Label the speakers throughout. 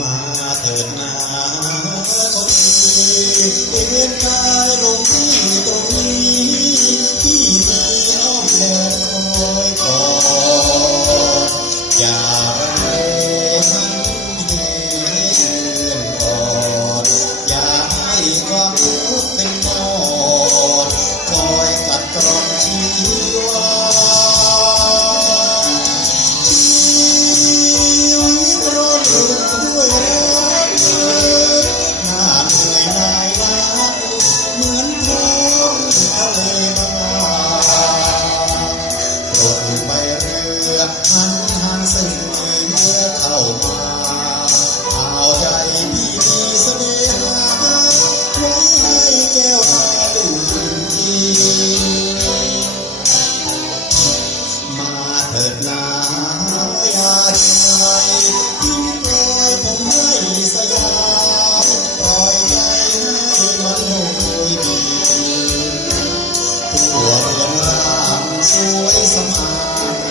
Speaker 1: มาเถิดนาคนดีเปลี่ยนกายลงที่ รือหันทางเสนอเข้ามาเอาใจพี่มีเสน่หาไว้ให้แก้วตาดื่มกินมาเถิดนาอย่าใจทิ้งปล่อยผมให้สยามปล่อยใจให้มันโอยดีทั่วเรือนร่างสวยสมาน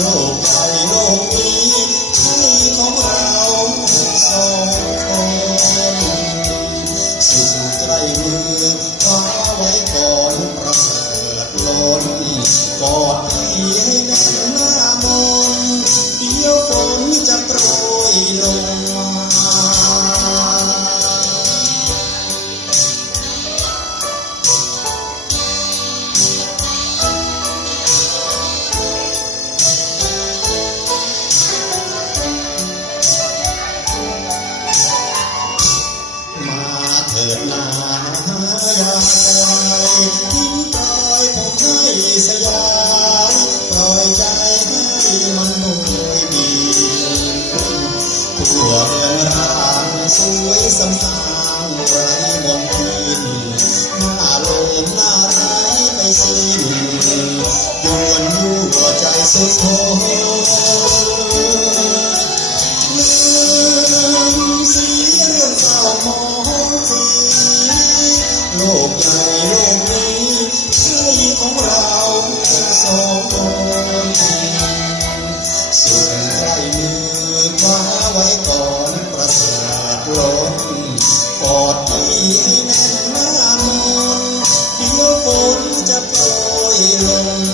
Speaker 1: โลกใหญ่โลกนี้ให้ของเราสองคนสุดใกล้มือคว้าไว้ก่อนประเสริฐล้นกอดพี่ให้แน่น วยสำสางไร้มนทินหน้าโลมหน้าไร้ายไปสิ้นยวนยั่วใจสุดโท ลมกอดที่ให้แน่นหน้ามนเดี๋ยวฝนจะโปรยลง